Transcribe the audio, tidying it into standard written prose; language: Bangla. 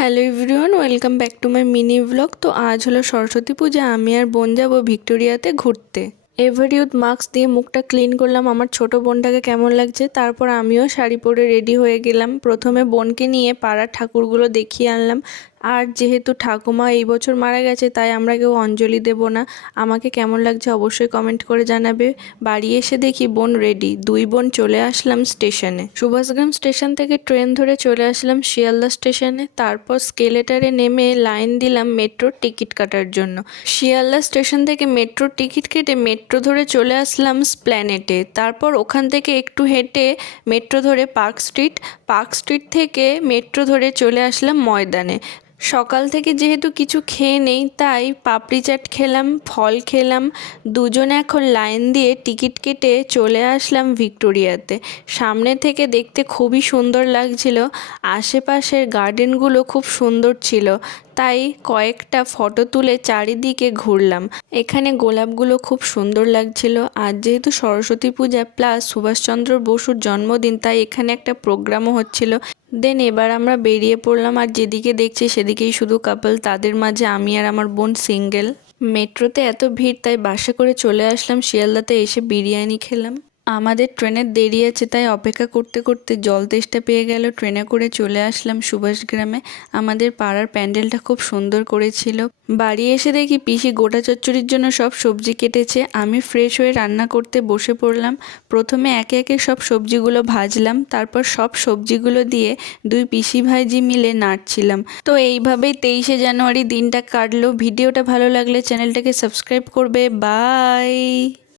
Hello everyone, welcome back to my mini blog. তো আজ হলো সরস্বতী পূজা। আমি আর বোন যাবো ভিক্টোরিয়াতে ঘুরতে। এভার ইউথ মাস্ক দিয়ে মুখটা ক্লিন করলাম। আমার ছোট বোনটাকে কেমন লাগছে। তারপর আমিও শাড়ি পরে রেডি হয়ে গেলাম। প্রথমে বোনকে নিয়ে পাড়ার ঠাকুরগুলো দেখিয়ে আনলাম। আর যেহেতু ঠাকুমা এই বছর মারা গেছে, তাই আমরা কেউ অঞ্জলি দেব না। আমাকে কেমন লাগছে অবশ্যই কমেন্ট করে জানাবে। বাড়ি এসে দেখি বোন রেডি। দুই বোন চলে আসলাম স্টেশনে। সুভাষগ্রাম স্টেশন থেকে ট্রেন ধরে চলে আসলাম শিয়ালদা স্টেশনে। তারপর স্কেলেটারে নেমে লাইন দিলাম মেট্রোর টিকিট কাটার জন্য। শিয়ালদা স্টেশন থেকে মেট্রোর টিকিট কেটে মেট্রো ধরে চলে আসলাম স্প্ল্যানেটে। তারপর ওখান থেকে একটু হেঁটে মেট্রো ধরে পার্ক স্ট্রিট থেকে মেট্রো ধরে চলে আসলাম ময়দানে। সকাল থেকে যেহেতু কিছু খেয়ে নেই, তাই পাপড়ি চাট খেলাম, ফল খেলাম। দুজনে এখন লাইন দিয়ে টিকিট কেটে চলে আসলাম ভিক্টোরিয়াতে। সামনে থেকে দেখতে খুবই সুন্দর লাগছিল। আশেপাশের গার্ডেনগুলো খুব সুন্দর ছিল, তাই কয়েকটা ফটো তুলে চারিদিকে ঘুরলাম। এখানে গোলাপগুলো খুব সুন্দর লাগছিল। আর যেহেতু সরস্বতী পূজা প্লাস সুভাষচন্দ্র বসুর জন্মদিন, তাই এখানে একটা প্রোগ্রামও হচ্ছিল। দেন এবার আমরা বেরিয়ে পড়লাম। আর যেদিকে দেখছি সেদিকেই শুধু কাপল, তাদের মাঝে আমি আর আমার বোন সিঙ্গেল। মেট্রোতে এত ভিড়, তাই বাসে করে চলে আসলাম শিয়ালদাতে। এসে বিরিয়ানি খেলাম। আমাদের ট্রেনের দেরি আছে, তাই অপেক্ষা করতে করতে জল তেষ্টা পেয়ে গেল। ট্রেনে করে চলে আসলাম সুভাষগ্রামে। আমাদের পাড়ার প্যান্ডেলটা খুব সুন্দর করেছিল। বাড়ি এসে দেখি পিসি গোটা চচ্চড়ির জন্য সব সবজি কেটেছে। আমি ফ্রেশ হয়ে রান্না করতে বসে পড়লাম। প্রথমে একে একে সব সবজিগুলো ভাজলাম, তারপর সব সবজিগুলো দিয়ে দুই পিসি ভাইজি মিলে নাড়ছিলাম। তো এইভাবেই 23শে জানুয়ারি দিনটা কাটলো। ভিডিওটা ভালো লাগলে চ্যানেলটাকে সাবস্ক্রাইব করবে। বাই।